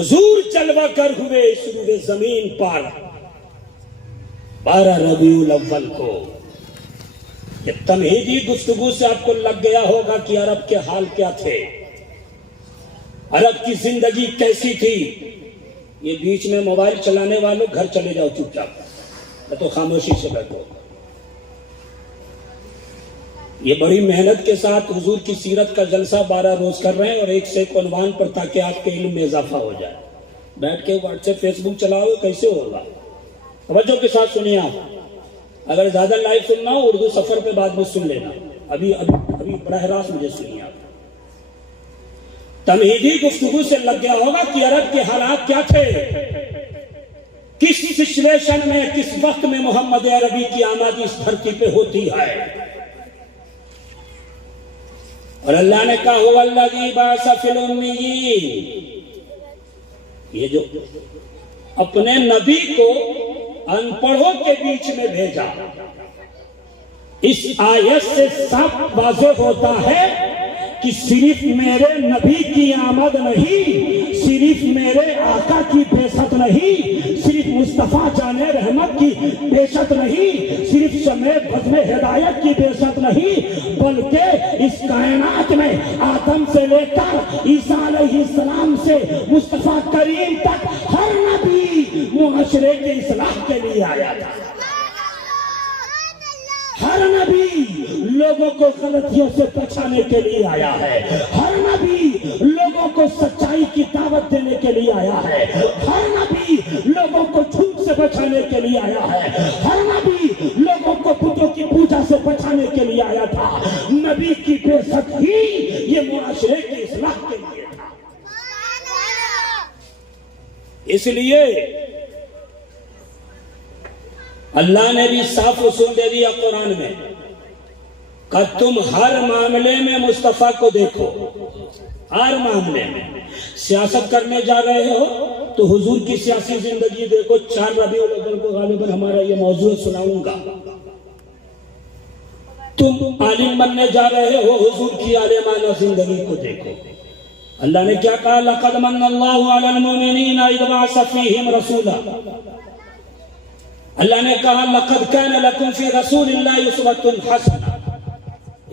حضور جلوہ گر ہوئے سرور زمین پر 12 ربیع الاول کو۔ یہ تمہیدی گفتگو سے آپ کو لگ گیا ہوگا کہ عرب کے حال کیا تھے، عرب کی زندگی کیسی تھی۔ یہ بیچ میں موبائل چلانے والوں گھر چلے جاؤ چپ چاپ، تو خاموشی سے بیٹھو۔ یہ بڑی محنت کے ساتھ حضور کی سیرت کا جلسہ 12 روز کر رہے ہیں، اور ایک سے ایک عنوان پر، تاکہ آپ کے علم میں اضافہ ہو جائے۔ بیٹھ کے واٹس ایپ فیس بک چلاؤ کیسے ہوگا؟ توجہ کے ساتھ سنیے آپ، اگر زیادہ لائیو سننا ہو اردو سفر پہ بعد میں سن لینا، ابھی براہ راست مجھے سنیے آپ۔ تمہیدی گفتگو سے لگ گیا ہوگا کہ عرب کے حالات کیا تھے، کس سچویشن میں، کس وقت میں محمد عربی کی آمد اس دھرتی پہ ہوتی ہے۔ اور اللہ نے کہا هو الذی بعث فی الامیین، یہ جو اپنے نبی کو ان پڑھوں کے بیچ میں بھیجا، اس آیت سے صاف واضح ہوتا ہے کہ صرف میرے نبی کی آمد نہیں، صرف میرے آقا کی بعثت نہیں، صرف مصطفیٰ جان رحمت کی بعثت نہیں، صرف شمع بزم ہدایت کی بعثت نہیں، بلکہ اس کائنات میں آدم سے لے کر عیسیٰ علیہ السلام سے مصطفیٰ کریم تک ہر نبی معاشرے کی اصلاح کے لیے آیا تھا۔ ہر نبی لوگوں کو غلطیوں سے بچانے کے لیے آیا ہے، ہر نبی لوگوں کو سچائی کی دعوت دینے کے لیے آیا ہے، ہر نبی لوگوں کو جھوٹ سے بچانے کے لیے آیا ہے، ہر نبی لوگوں کو بتوں کی پوجا سے بچانے کے لیے آیا تھا۔ نبی کی بعثت ہی یہ معاشرے کی اصلاح کے لیے تھا۔ اس لیے اللہ نے بھی صاف اصول دے دیا قرآن میں کہ تم ہر معاملے میں مصطفیٰ کو دیکھو، ہر معاملے میں۔ سیاست کرنے جا رہے ہو تو حضور کی سیاسی زندگی دیکھو، 4 ربیع الاول کو غالباً ہمارا یہ موضوع سناؤں گا۔ تم عالم بننے جا رہے ہو، حضور کی عالمانہ زندگی کو دیکھو۔ اللہ نے کیا کہا؟ لَقَدْ مَنَّ اللَّهُ عَلَى الْمُؤْمِنِينَ إِذْ بَعَثَ فِيهِمْ رَسُولًا۔ اللہ نے کہا لَقَدْ كَانَ لَكُمْ فِي رَسُولِ اللَّهِ أُسْوَةٌ حَسَنَةٌ،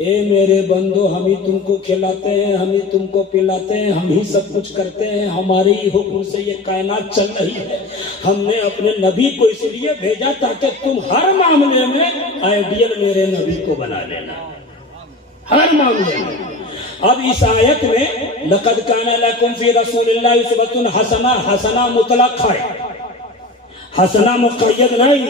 اے میرے بندو، ہم ہی تم کو کھلاتے ہیں، ہم ہی تم کو پلاتے ہیں، ہم ہی سب کچھ کرتے ہیں، ہمارے ہی حکم سے یہ کائنات چل رہی ہے۔ ہم نے اپنے نبی کو اس لیے بھیجا تاکہ تم ہر معاملے میں آئیڈیل میرے نبی کو بنا لینا، ہر معاملے میں۔ اب اس آیت میں لَقَدْ كَانَ لَكُمْ فِي رَسُولِ اللَّهِ أُسْوَةٌ حَسَنَةٌ، حسنہ مطلق ہے، حسنہ مقید نہیں،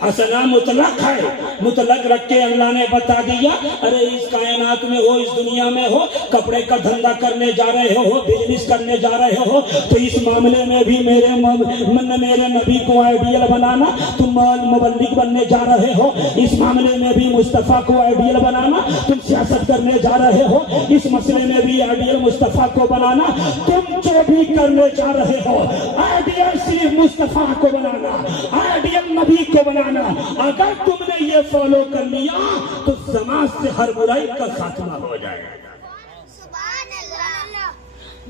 حسنہ مطلق ہے۔ مطلق رکھ کے اللہ نے بتا دیا، ارے اس کائنات میں ہو، اس دنیا میں ہو، کپڑے کا دھندا کرنے جا رہے ہو، بزنس کرنے جا رہے ہو، تو اس معاملے میں بھی میرے نبی کو آئیڈیل بنانا۔ تم مبلغ بننے جا رہے ہو، اس معاملے میں بھی مصطفیٰ کو آئیڈیل بنانا۔ تم سیاست کرنے جا رہے ہو، اس مسئلے میں بھی آئیڈیل مصطفیٰ کو بنانا۔ تم جو بھی کرنے جا رہے ہو، آئیڈیل صرف مصطفیٰ کو بنانا، آئیڈیل نبی کو بنانا۔ اگر تم نے یہ فالو کر لیا تو سماج سے ہر برائی کا خاتمہ ہو جائے گا۔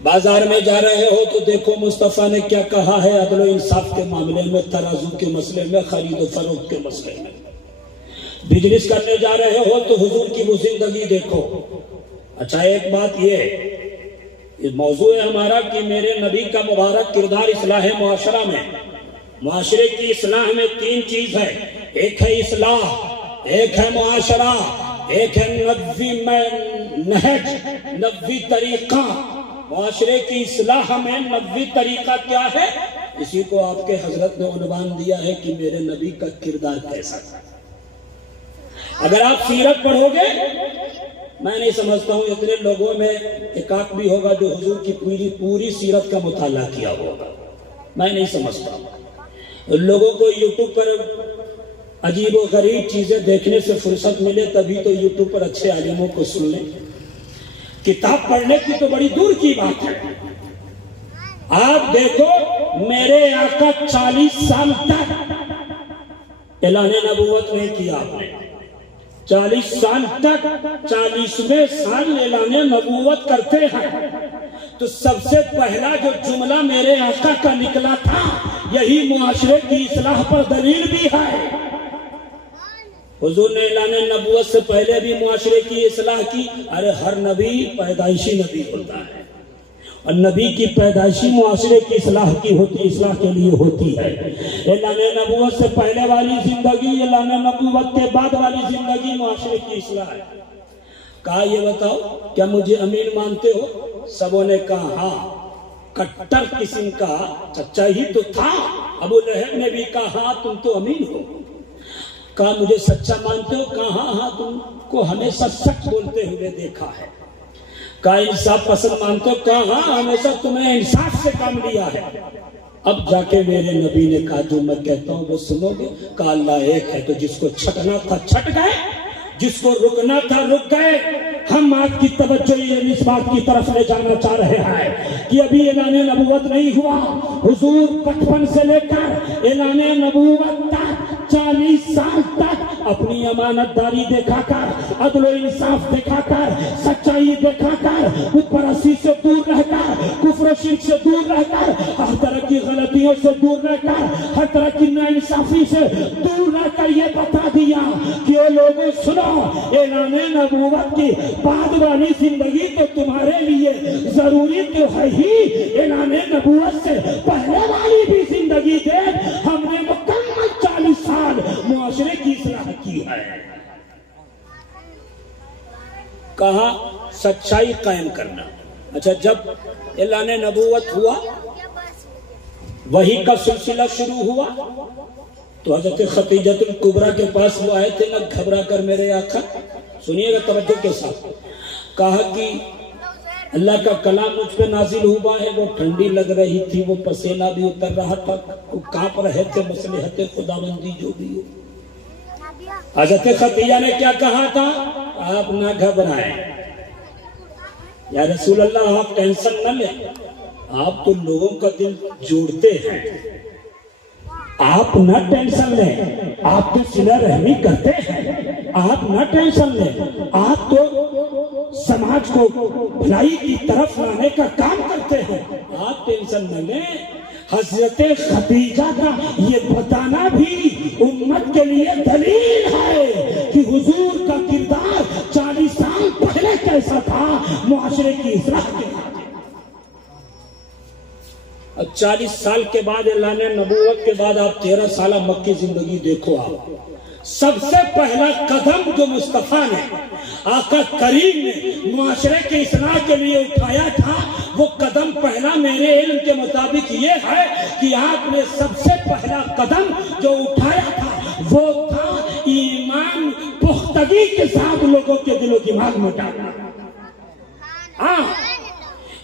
بازار میں جا رہے ہو تو دیکھو مصطفیٰ نے کیا کہا ہے عدل و انصاف کے معاملے میں، ترازو کے مسئلے میں، خرید و فروخت کے مسئلے میں۔ بزنس کرنے جا رہے ہو تو حضور کی وہ زندگی دیکھو۔ اچھا، ایک بات یہ موضوع ہے ہمارا کہ میرے نبی کا مبارک کردار اصلاح معاشرہ میں۔ معاشرے کی اصلاح میں 3 چیز ہے، ایک ہے اصلاح، ایک ہے معاشرہ، ایک ہے نہج، نبوی طریقہ۔ معاشرے کی اصلاح میں نبوی طریقہ کیا ہے؟ اسی کو آپ کے حضرت نے عنوان دیا ہے کہ میرے نبی کا کردار کیسا تھا۔ اگر آپ سیرت پڑھو گے، میں نہیں سمجھتا ہوں اتنے لوگوں میں ایک آدھ بھی ہوگا جو حضور کی پوری سیرت کا مطالعہ کیا ہوگا، میں نہیں سمجھتا ہوں۔ لوگوں کو یوٹیوب پر عجیب و غریب چیزیں دیکھنے سے فرصت ملے تبھی تو یوٹیوب پر اچھے عالموں کو سن لیں۔ کتاب پڑھنے کی تو بڑی دور کی بات ہے۔ آپ دیکھو، میرے آقا 40 سال تک اعلان نبوت نہیں کیا آپ نے، 40 سال تک 40ویں سال اعلان نبوت کرتے ہیں۔ تو سب سے پہلا جو جملہ میرے آقا کا نکلا تھا یہی معاشرے کی اصلاح پر دلیل بھی ہے۔ حضور نے اعلان نبوت سے پہلے بھی معاشرے کی اصلاح کی۔ ارے ہر نبی پیدائشی نبی ہوتا ہے، اور نبی کی پیدائشی معاشرے کی اصلاح کے لیے ہوتی ہے۔ اعلان نبوت سے پہلے والی زندگی، اعلان نبوت کے بعد والی زندگی معاشرے کی اصلاح ہے۔ کہا یہ بتاؤ کیا مجھے امین مانتے ہو؟ سبوں نے کہا ہاں۔ کٹر قسم کا سچا ہی تو تھا۔ ابو لہب نے بھی کہا ہاں تم تو امین ہو۔ کہا مجھے سچا مانتے ہو؟ کہا ہاں ہاں تم کو ہمیشہ سچ بولتے ہوئے دیکھا ہے۔ کہا انصاف پسند مانتے ہو؟ کہا ہاں ہمیشہ تمہیں انصاف سے کام لیا ہے۔ اب جا کے میرے نبی نے کہا جو میں کہتا ہوں وہ سنو گے؟ کہا اللہ ایک ہے، تو جس کو چھٹنا تھا چھٹ گئے، جس کو رکنا تھا رک گئے۔ ہم آپ کی توجہ اس بات کی طرف لے جانا چاہ رہے ہیں کہ ابھی اعلان نبوت نہیں ہوا۔ حضور بچپن سے لے کر اعلان نبوت تک 40 سال تک اپنی امانت داری دکھا کر، عدل و انصاف دکھا کر، سچائی دکھا کر، بت پرستی سے دور رہ کر، کفر و شرک سے دور رہ کر، ہر طرح کی غلطیوں سے دور رہ کر، ہر طرح کی ناانصافی سے دور رہ کر یہ بتا دیا کہ وہ لوگوں سنو، اعلان نبوت کی بعد والی زندگی تو تمہارے لیے ضروری تو ہے ہی، اعلان نبوت سے پہلے والی بھی زندگی دے۔ ہم نے مکمل 40 سال معاشرے کی اصلاح کی ہے۔ کہا سچائی قائم کرنا۔ اچھا جب اعلان نبوت ہوا، وحی کا سلسلہ شروع ہوا، تو حضرت خدیجۃ الکبریٰ کے پاس وہ آئے تھے، نہ گھبرا کر میرے آقا، سنیے گا توجہ کے ساتھ، کہا کہ اللہ کا کلام مجھ پہ نازل ہوا ہے۔ وہ ٹھنڈی لگ رہی تھی، وہ پسینہ بھی اتر رہا تھا، وہ کانپ رہے تھے، مصلحت خداوندی جو بھی ہو۔ حضرت خدیجہ نے کیا کہا تھا؟ آپ نہ گھبرائیں یا رسول اللہ، آپ ٹینشن نہ لیں، آپ تو لوگوں کا دل جوڑتے ہیں، آپ نہ ٹینشن لیں، آپ تو صلہ رحمی کرتے ہیں، آپ نہ ٹینشن لیں، آپ تو سماج کو بھلائی کی طرف لانے کا کام کرتے ہیں، آپ ٹینشن نہ لیں۔ حضرت خدیجہ کا یہ بتانا بھی امت کے لیے دلیل ہے کہ حضور کا کردار 40 سال پہلے کیسا تھا معاشرے کی اصلاح کے لیے۔ 40 سال کے بعد اعلان نبوت کے بعد آپ 13 سالہ مکی زندگی دیکھو۔ آپ سب سے پہلا قدم جو مصطفیٰ نے، آقا کریم نے معاشرے کی اصلاح کے لیے اٹھایا تھا، وہ قدم پہلا میرے علم کے مطابق یہ ہے کہ آپ نے سب سے پہلا قدم جو اٹھایا تھا وہ تھا ایمان پختگی کے ساتھ لوگوں کے دل و دماغ میں ڈالنا۔ ہاں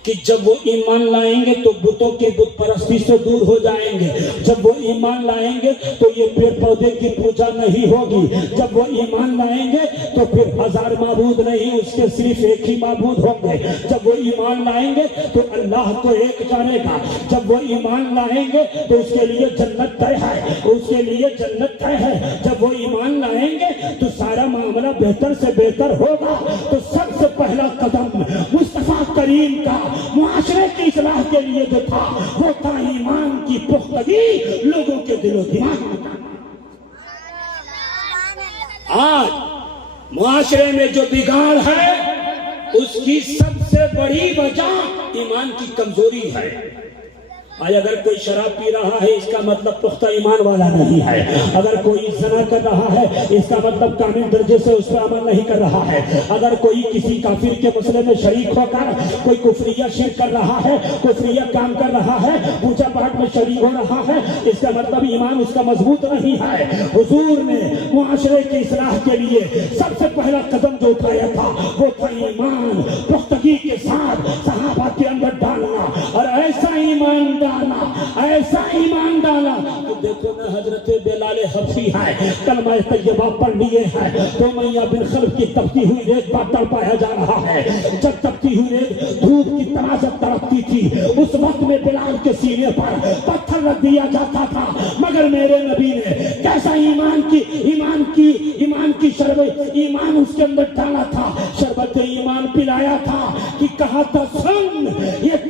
کہ جب وہ ایمان لائیں گے تو بتوں کی بت پرستی سے دور ہو جائیں گے، جب وہ ایمان لائیں گے تو یہ پیڑ پودے کی پوجا نہیں ہوگی، جب وہ ایمان لائیں گے تو پھر 1000 معبود نہیں، اس کے صرف ایک ہی معبود ہوں گے، جب وہ ایمان لائیں گے تو اللہ کو ایک جانے گا، جب وہ ایمان لائیں گے تو اس کے لیے جنت طے ہے، اس کے لیے جنت طے ہے، جب وہ ایمان لائیں گے تو سارا معاملہ بہتر سے بہتر ہوگا۔ تو سب سے پہلا قدم مصطفیٰ کریم کا معاشرے کی اصلاح کے لیے جو تھا وہ تھا ایمان کی پختگی لوگوں کے دل و دماغ میں۔ آج معاشرے میں جو بگاڑ ہے اس کی سب سے بڑی وجہ ایمان کی کمزوری ہے۔ آج اگر کوئی شراب پی رہا ہے اس کا مطلب پختہ ایمان والا نہیں ہے، اگر کوئی زنا کر رہا ہے اس کا مطلب کامل درجے سے اس پر عمل نہیں کر رہا ہے، اگر کوئی کسی کافر کے مسئلے میں شریک ہو کر کوئی کفریہ شرک کر رہا ہے، کفریہ کام کر رہا ہے، پوجا پاٹ میں شریک ہو رہا ہے، اس کا مطلب ایمان اس کا مضبوط نہیں ہے۔ حضور نے معاشرے کی اصلاح کے لیے سب سے پہلا قدم جو اٹھایا تھا وہ تھا ایمان پختگی کے ساتھ صحابہ کے اندر ڈالنا، اور ایسا ایمان ایسا ایمان ڈالا تو دیکھو نا حضرت بلال حبشی ہے، کلمہ طیبہ پڑھ لیے ہیں تو میاں بن خلف کی تپتی ہوئی ریت پر تڑپایا جا رہا ہے۔ جب تپتی ہوئی ریت دھوپ کی طرح سے تڑپتی تھی اس وقت میں بلال کے سینے پر پتھر رکھ دیا جاتا تھا، مگر میرے نبی نے کیسا ایمان کی شربت ایمان اس کے اندر ڈالا تھا، شربت ایمان پلایا تھا کہ کہا تھا سن یہ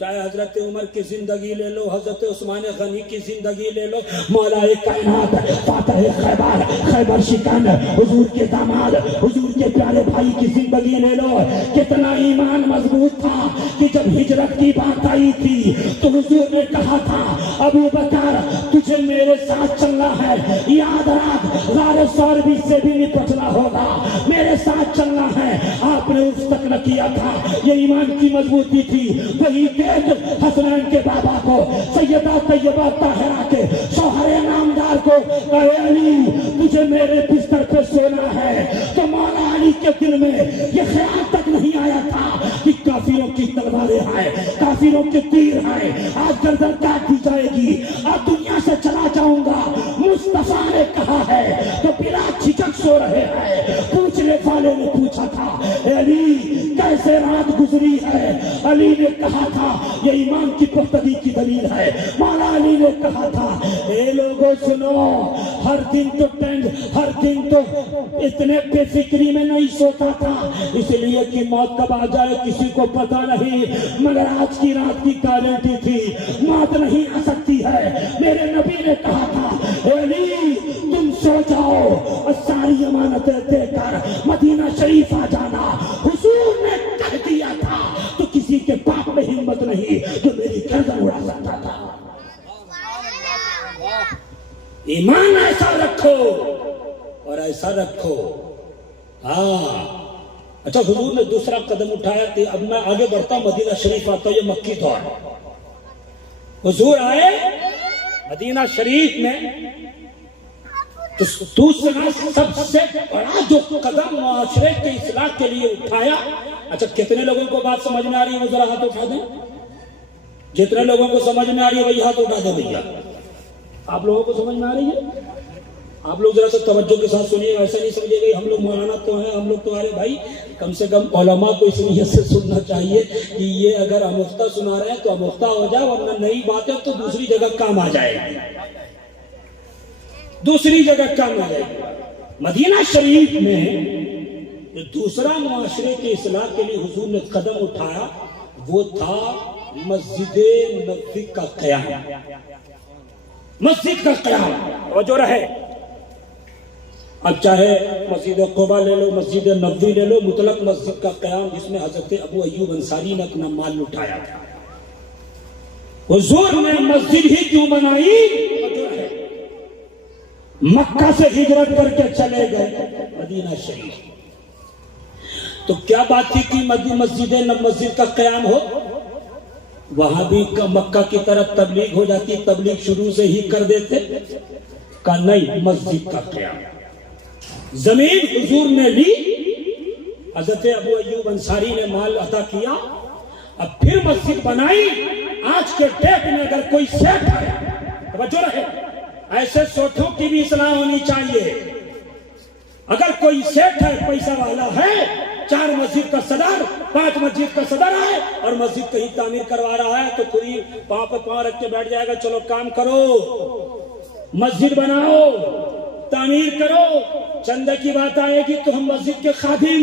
چاہے حضرت عمر کی زندگی لے لو، حضرت عثمان غنی کی زندگی لے لو، مولا کائنات فاتح خیبر، خیبر شکن حضور کے داماد، حضور کے پیارے بھائی کی زندگی لے لو، کتنا ایمان مضبوط تھا کہ جب ہجرت کی بات آئی تھی تو حضور نے کہا تھا ابو بکر تجھے میرے ساتھ چلنا ہے، یاد رکھ غار ثور سے بھی نپٹنا ہوگا، میرے ساتھ چلنا ہے۔ آپ نے اس تک نہ کیا تھا، یہ ایمان کی مضبوطی تھی۔ وہی حسنین کے بابا کو، سیدہ طیبہ طاہرہ کے شوہر نامدار کو کہے علی تجھے میرے بستر پہ سونا ہے، تو مولا علی کے دل میں یہ خیال تک نہیں آیا تھا کہ کافروں کی تلواریں آئے، کافروں کے تیر آئے، آج گردن کاٹ دی جائے گی، آج دنیا سے چلا جاؤں گا۔ مصطفیٰ نے کہا ہے تو بلا جھجک سو رہے ہیں۔ پوچھنے والے نے پوچھا تھا اے علی کیسے رات گزری ہے؟ علی نے کہا تھا یہ ایمان کی پختگی کی دلیل ہے۔ مولا علی نے کہا تھا اے لوگوں سنو، ہر دن تو اتنے بے فکری میں نہیں سوتا تھا، اس لیے کہ موت کب آ جائے کسی کو پتا نہیں، مگر آج کی رات کی گارنٹی تھی، موت نہیں آ سکتی ہے۔ میرے نبی نے کہا تھا اے علی تم سو جاؤ اور ساری امانتیں دے کر مدینہ شریف آ جانا۔ حضور نے کہہ دیا تھا تو کسی کے باپ میں ہمت نہیں جو میری گردن اڑا سکتا تھا۔ ایمان ایسا رکھو اور ایسا رکھو۔ اچھا حضور نے دوسرا قدم اٹھایا تھا۔ اب میں آگے بڑھتا ہوں، مدینہ شریف آتا ہوں، یہ مکی دور۔ حضور آئے مدینہ شریف میں تو دوسرا سب سے بڑا جو قدم معاشرے کے اصلاح کے لیے اٹھایا۔ اچھا کتنے لوگوں کو بات سمجھ میں آ رہی ہے وہ ذرا ہاتھ اٹھا دیں، جتنے لوگوں کو سمجھ میں آ رہی ہے وہی ہاتھ اٹھا دیں بھیا۔ آپ لوگوں کو سمجھ میں آ رہی ہے؟ آپ لوگ ذرا سا توجہ کے ساتھ سنیے، ایسا نہیں سمجھے گا ہم لوگ مولانا تو ہیں، ہم لوگ تمہارے بھائی، کم سے کم علماء کو اس نیت سے سننا چاہیے کہ یہ اگر آموختہ سنا رہے ہیں تو آموختہ ہو جائے، ورنہ نئی بات ہے تو دوسری جگہ کام آ جائے گی، دوسری جگہ کام آ جائے گی۔ مدینہ شریف میں دوسرا معاشرے کے اصلاح کے لیے حضور نے قدم اٹھایا، وہ تھا مسجد نبوی کا قیام۔ مسجد کا قیام توجہ رہے، اب چاہے مسجد قباء لے لو، مسجد نبوی لے لو، مطلق مسجد کا قیام جس میں حضرت ابو ایوب انصاری نے اپنا مال لٹایا تھا۔ حضور نے مسجد ہی کیوں بنائی؟ مکہ سے ہجرت کر کے چلے گئے مدینہ شریف، تو کیا بات تھی کہ مسجد کا قیام ہو؟ وہاں بھی مکہ کی طرف تبلیغ ہو جاتی، تبلیغ شروع سے ہی کر دیتے، کہا نہیں مسجد کا قیام۔ زمین حضور نے لی، حضرت ابو ایوب انصاری نے مال عطا کیا، اب پھر مسجد بنائی۔ آج کے ڈیٹ میں اگر کوئی سیٹ ہے، توجہ رہے، ایسے سوٹھوں کی بھی اصلاح ہونی چاہیے۔ اگر کوئی سیٹ ہے، پیسہ والا ہے، 4 مسجد کا صدر، 5 مسجد کا صدر ہے اور مسجد کہیں تعمیر کروا رہا ہے تو کوئی پاؤں پہ پاؤں رکھ کے بیٹھ جائے گا چلو کام کرو، مسجد بناؤ، تعمیر کرو، چندے کی بات آئے گی تو ہم مسجد کے خادم،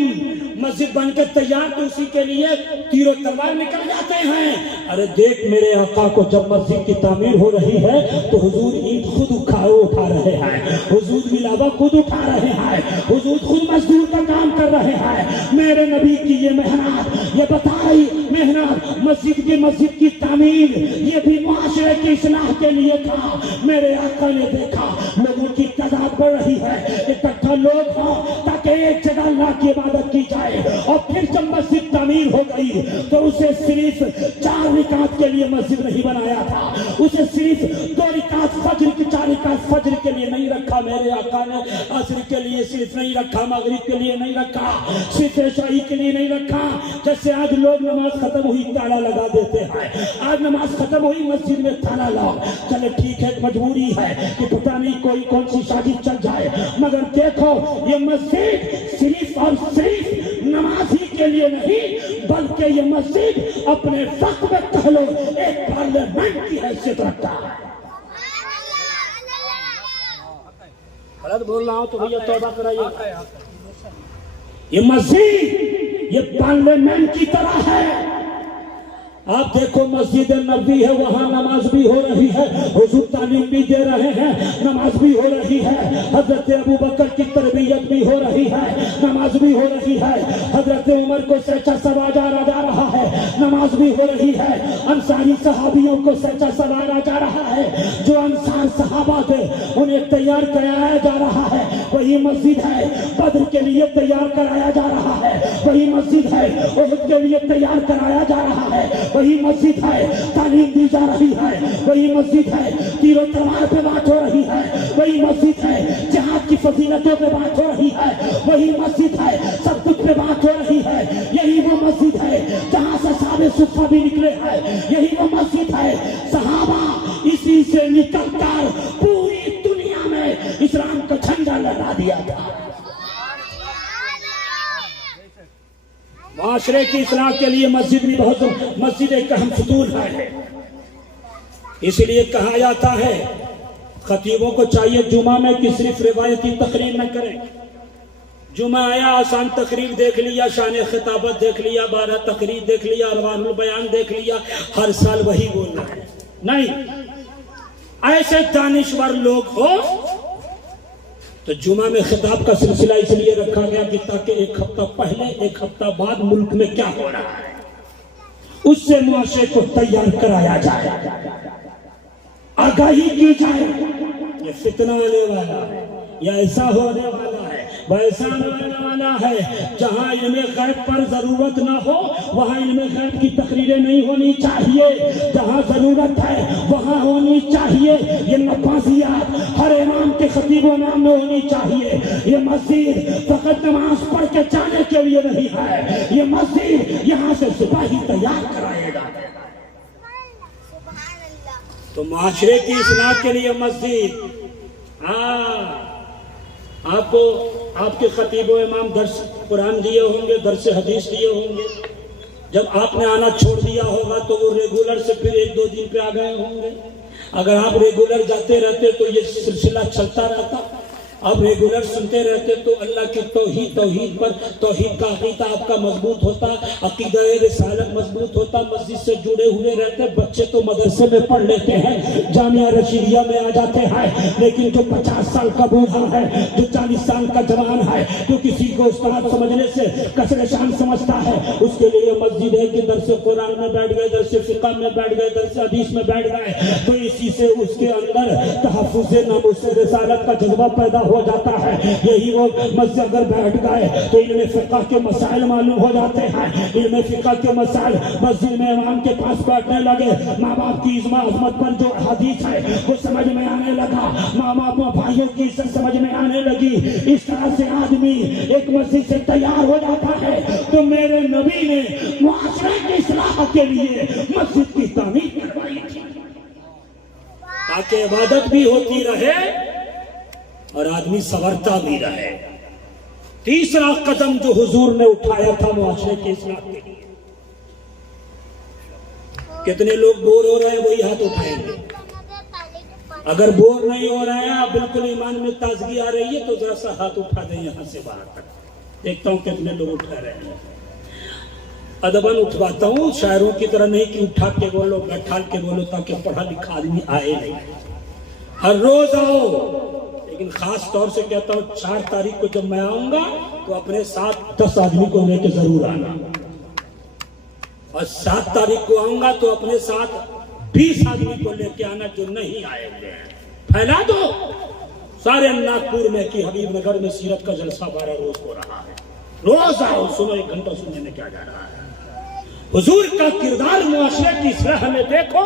مسجد بن کے تیار تو اسی کے لیے تیر و تلوار نکل جاتے ہیں۔ ارے دیکھ میرے آقا کو جب مسجد کی تعمیر ہو رہی ہے تو حضور اینٹ خود اٹھا رہے ہیں، حضور ملابہ خود اٹھا رہے ہیں، حضور خود مزدور کا کام کر رہے ہیں۔ میرے نبی کی یہ محنت، یہ بتائی محنت، مسجد کی تعمیر، یہ بھی معاشرے کی اصلاح کے لیے تھا۔ میرے آقا نے دیکھا لوگوں کی تعداد بڑھ رہی ہے، اکٹھا لوگ ہوں تاکہ ایک جگہ اللہ کی عبادت کی جائے، اور پھر جب مسجد تعمیر ہو گئی تو اسے صرف 4 رکعت کے لیے مسجد نہیں بنایا تھا، اسے صرف 2 رکعت فجر کی، 4 رکعت فجر کے لیے نہیں رکھا میرے آقا نے، عصر کے لیے صرف نہیں رکھا، مغرب کے لیے نہیں رکھا، صرف عشاء کے لیے نہیں رکھا۔ جیسے آج لوگ نماز ختم ہوئی تالا لگا دیتے ہیں، آج نماز ختم ہوئی مسجد میں تالا لاؤ، چلے ٹھیک ہے مجبوری ہے کہ پتہ نہیں کوئی کون سی شادی چل جائے، مگر دیکھو یہ مسجد صرف اور صرف نماز ہی کے لیے نہیں بلکہ یہ مسجد اپنے وقت میں کہہ لو ایک پارلیمنٹ کی حیثیت رکھتا ہے۔ غلط بول رہا ہوں تو بھیا توبہ کرائیے۔ یہ مسجد یہ پارلیمنٹ کی طرح ہے، آپ دیکھو مسجد نبوی ہے، وہاں نماز بھی ہو رہی ہے، حضور تعلیم بھی دے رہے ہیں، نماز بھی ہو رہی ہے، حضرت ابو بکر کی تربیت بھی ہو رہی ہے، نماز بھی ہو رہی ہے، حضرت عمر کو سچا سوارا جا رہا ہے، نماز بھی ہو رہی ہے، انصاری صحابیوں کو سچا سوارا جا رہا ہے، جو انصار صحابہ تھے انہیں تیار کرایا جا رہا ہے، وہی مسجد ہے بدر کے لیے تیار کرایا جا رہا ہے، وہی مسجد ہے احد کے لیے تیار کرایا جا رہا ہے، وہی مسجد ہے تعلیم دی جا رہی ہے، وہی مسجد ہے تیر و تلوار پہ بات ہو رہی ہے، وہی مسجد ہے جہاد کی فضیلتوں پہ بات ہو رہی ہے، وہی مسجد ہے سب کچھ پہ بات ہو رہی ہے، یہی وہ مسجد ہے جہاں سے صحابہ صفہ بھی نکلے ہیں، یہی وہ مسجد ہے صحابہ اسی سے نکل کر پوری دنیا میں اسلام کا جھنڈا لہرا دیا تھا۔ معاشرے کی اصلاح کے لیے مسجد بھی مسجد ایک اہم ستون ہے، اس لیے کہا جاتا ہے خطیبوں کو چاہیے جمعہ میں کہ صرف روایتی تقریر نہ کریں، جمعہ آیا آسان تقریر دیکھ لیا، شان خطابت دیکھ لیا، 12 تقریر دیکھ لیا، اروان البیان دیکھ لیا، ہر سال وہی بولنا ہے، نہیں، ایسے دانشور لوگ ہو تو جمعہ میں خطاب کا سلسلہ اس لیے رکھا گیا کہ تاکہ ایک ہفتہ پہلے ایک ہفتہ بعد ملک میں کیا ہو رہا ہے اس سے معاشرے کو تیار کرایا جائے، آگاہی کی جائے، یہ فتنہ آنے والا ہے، یا ایسا ہونے والا ہے، ویسا ہونے والا ہے، جہاں علم غیب پر ضرورت نہ ہو وہاں علم غیب کی تقریریں نہیں ہونی چاہیے، جہاں ضرورت ہے وہاں ہونی چاہیے، یہ نفاذیات ہر امام کے خطیب و امام میں ہونی چاہیے، یہ مسجد فقط نماز پڑھ کے جانے کے لیے نہیں ہے، یہ مسجد یہاں سے سپاہی تیار کرائے گا۔ تو معاشرے کی اصلاح کے لیے مسجد، آپ کو آپ کے خطیب و امام درس قرآن دیے ہوں گے، درس حدیث دیے ہوں گے، جب آپ نے آنا چھوڑ دیا ہوگا تو وہ ریگولر سے پھر 1-2 دن پہ آ گئے ہوں گے، اگر آپ ریگولر جاتے رہتے تو یہ سلسلہ چلتا رہتا، آپ ریگولر سنتے رہتے تو اللہ کی توحید پر توحید کا عقیدہ آپ کا مضبوط ہوتا، عقیدہ رسالت مضبوط ہوتا، مسجد سے جڑے ہوئے رہتے، بچے تو مدرسے میں پڑھ لیتے ہیں، جامعہ رشیدیہ میں آ جاتے ہیں، لیکن جو 50 سال کا بوڑھا ہے، جو 40 سال کا جوان ہے، جو کسی کو استاد سمجھنے سے کثر شان سمجھتا ہے، اس کے لیے مسجد ہے کہ درس قرآن میں بیٹھ گئے، درس فقہ میں بیٹھ گئے، درس حدیث میں بیٹھ گئے، تو اسی سے اس کے اندر تحفظ ناموس رسالت کا جذبہ پیدا ہو جاتا ہے، یہی وہ مسجد اگر بیٹھ گئے تو علم فقہ کے مسائل معلوم ہو جاتے ہیں، علم فقہ کے مسائل مسجد میں امام کے پاس بیٹھنے لگے، ماں باپ کی عظمت پر جو حدیث ہے وہ سمجھ میں آنے لگا، ماں باپ بھائیوں کی عزت سمجھ میں آنے لگی، اس طرح سے آدمی ایک مسجد سے تیار ہو جاتا ہے۔ تو میرے نبی نے معاشرے کی اصلاح کے لیے مسجد کی تعمیر کروائی تھی تاکہ عبادت بھی ہوتی رہے اور آدمی سنورتا بھی رہے۔ تیسرا قدم جو حضور نے اٹھایا تھا معاشرے کی اصلاح کے لیے، کتنے لوگ بور ہو رہے ہیں وہی ہاتھ اٹھائیں گے، اگر بور نہیں ہو رہے ہیں آپ بالکل ایمان میں تازگی آ رہی ہے تو ذرا سا ہاتھ اٹھا دیں یہاں سے باہر تک، دیکھتا ہوں کتنے لوگ اٹھا رہے ہیں۔ ادباً اٹھواتا ہوں، شاعروں کی طرح نہیں کہ اٹھا کے بولو بیٹھال کے بولو تاکہ پڑھا لکھا آدمی آئے نہیں، ہر روز آؤ، لیکن خاص طور سے کہتا ہوں 4 تاریخ کو جب میں آؤں گا تو اپنے ساتھ 10 آدمی کو لے کے ضرور آنا، اور 7 تاریخ کو آؤں گا تو اپنے ساتھ 20 آدمی کو لے کے آنا جو نہیں آئے ہوئے ہیں، پھیلا دو سارے ناگپور میں کہ حبیب نگر میں سیرت کا جلسہ 12 روز ہو رہا ہے، روز آؤ سنو، 1 گھنٹہ سننے میں کیا جا رہا ہے۔ حضور کا کردار معاشرے کی اصلاح میں دیکھو،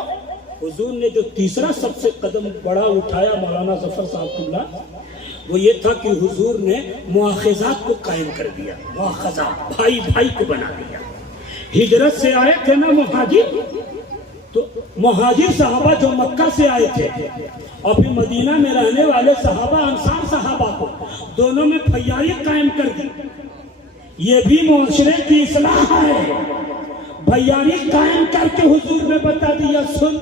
حضور نے جو تیسرا سب سے قدم بڑا اٹھایا مولانا ظفر صاحب اللہ، وہ یہ تھا کہ حضور نے مواخذات کو قائم کر دیا، مواخذات بھائی بھائی کو بنا دیا۔ ہجرت سے آئے تھے نا مہاجر، تو مہاجر صحابہ جو مکہ سے آئے تھے اور پھر مدینہ میں رہنے والے صحابہ انصار صحابہ کو دونوں میں بھائیاری قائم کر دی، یہ بھی معاشرے کی اصلاح ہے۔ بھائیاری قائم کر کے حضور نے بتا دیا، سن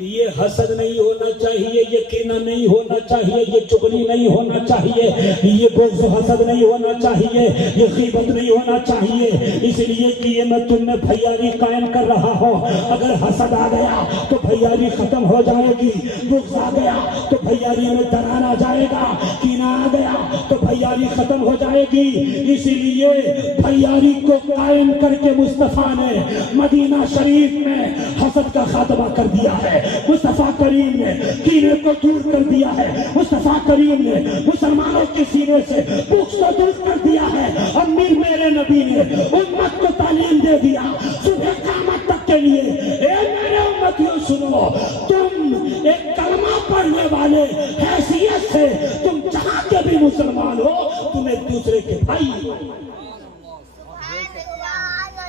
یہ حسد نہیں ہونا چاہیے، یہ کینہ نہیں ہونا چاہیے، یہ چغلی نہیں ہونا چاہیے، یہ بغض و حسد نہیں ہونا چاہیے، یہ غیبت نہیں ہونا چاہیے، اس لیے کہ یہ میں تم میں بھیاری قائم کر رہا ہوں۔ اگر حسد آ گیا تو بھیاری ختم ہو جائے گی، بغض آ گیا تو بھیاری میں درار آ جائے گا، کینہ آ گیا تو بھیاری ختم ہو جائے گی۔ اسی لیے بھیاری کو قائم کر کے مصطفیٰ نے مدینہ شریف میں حسد کا خاتمہ کر دیا ہے، مصطفیٰ کریم نے کینے کو دور کر دیا ہے، مصطفیٰ کریم نے مسلمانوں کے سینے سے بغض کو دور کر دیا ہے۔ اور میرے نبی نے امت کو تعلیم دے دیا صبح قیامت تک کے لیے، اے میرے امتیوں سنو، تم ایک کلمہ پڑھنے والے حیثیت سے تم جہاں کے بھی مسلمان ہو، تم ایک دوسرے کے بھائی ہو۔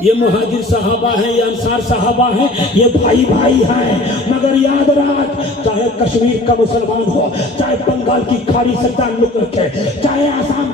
یہ مہاجر صحابہ ہیں، یہ انصار صحابہ ہیں، یہ بھائی بھائی ہیں، مگر یاد رکھ، چاہے کشمیر کا مسلمان ہو، چاہے بنگال کی کھاڑی سے تعلق رکھے، چاہے آسام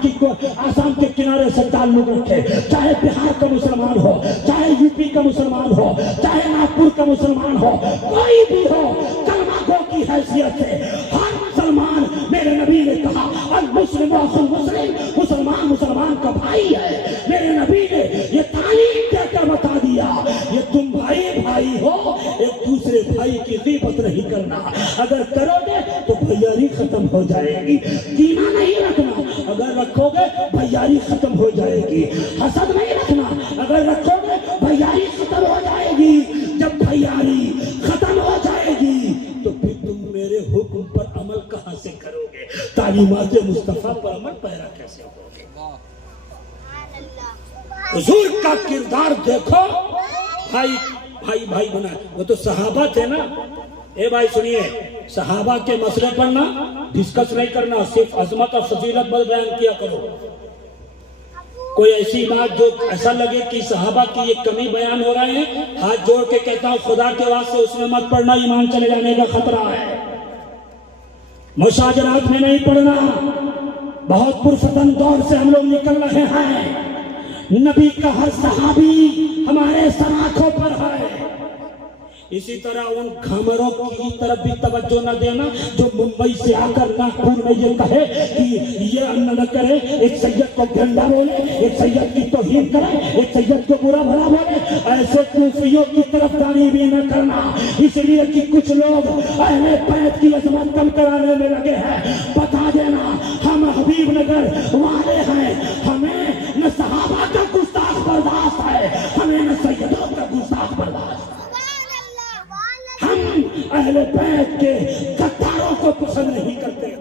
کے کنارے سے تعلق رکھے، چاہے بہار کا مسلمان ہو، چاہے یو پی کا مسلمان ہو، چاہے ناگپور کا مسلمان ہو، کوئی بھی ہو، کلمہ گو کی حیثیت سے ہر مسلمان، میرے نبی نے کہا المسلم اخو المسلم، مسلمان مسلمان کا بھائی ہے۔ میرے نبی نے یہ تعلیم دے کر بتا دیا، یہ تم بھائی بھائی ہو، ایک دوسرے بھائی کی غیبت نہیں کرنا، اگر کرو گے تو بھیاری ختم ہو جائے گی۔ کینہ نہیں رکھنا، اگر رکھو گے بھیاری ختم ہو جائے گی۔ حسد نہیں رکھنا، اگر رکھو گے بھیاری ختم ہو جائے گی۔ جب بھیاری ختم ہو جائے گی تو پھر تم میرے حکم پر عمل کہاں سے کرو گے؟ تعلیمات مصطفیٰ پر عمل پیرا کیسے ہو گے؟ حضور کا کردار دیکھو، بھائی بھائی بنا، وہ تو صحابہ تھے نا۔ اے بھائی سنیے، صحابہ کے مسئلے پر نا ڈسکس نہیں کرنا، صرف عظمت اور فضیلت پر بیان کیا کرو۔ کوئی ایسی بات جو ایسا لگے کہ صحابہ کی یہ کمی بیان ہو رہے ہیں، ہاتھ جوڑ کے کہتا ہوں خدا کے واسطے اس میں مت پڑھنا، ایمان چلے جانے کا خطرہ ہے۔ مشاجرات میں نہیں پڑھنا، بہت پرفتن دور سے ہم لوگ نکل رہے ہیں، نبی کا ہر صحابی ہمارے سراخوں پر ہے۔ اسی طرح ان گھمروں کی طرف بھی توجہ نہ دینا جو ممبئی سے آ کر ناگپور میں یہ کہے کہ یہ نہ کرے، ایک سید کو گندا بولے، ایک سید کی توہین کرے، ایک سید کو برا بھلا بولے۔ ایسے کوفیوں کی طرف داری بھی نہ کرنا، اس لیے کہ کچھ لوگ اہل بیت کی عظمت کم کرانے میں لگے ہیں۔ بتا دینا ہم حبیب نگر والے ہیں، ہمیں نہ صحابہ کا گستاخ برداشت ہے، ہمیں نہ سیدوں کا گستاخ برداشت ہے۔ ہم اہل بیت کے غداروں کو پسند نہیں کرتے ہیں۔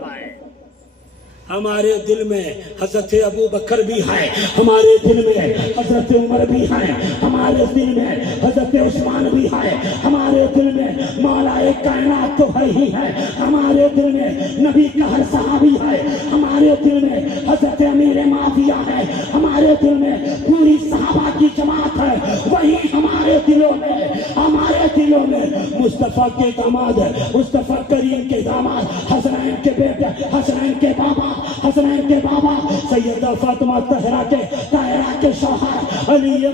ہمارے دل میں حضرت ابو بکر بھی ہے، ہمارے دل میں حضرت عمر بھی ہے، ہمارے دل میں حضرت عثمان بھی ہے، ہمارے دل میں مولا کائنات تو ہے ہی ہے، ہمارے دل میں نبی کا ہر صحابی ہے، ہمارے دل میں حضرت امیر معاویہ ہے، ہمارے دل میں پوری صحابہ کی جماعت ہے۔ وہی ہمارے دلوں میں مصطفیٰ کے داماد، مصطفیٰ کریم کے داماد، حسنین کے بیٹے، حسنین کے بابا سیدہ فاطمہ طاہرہ کے شوہر علی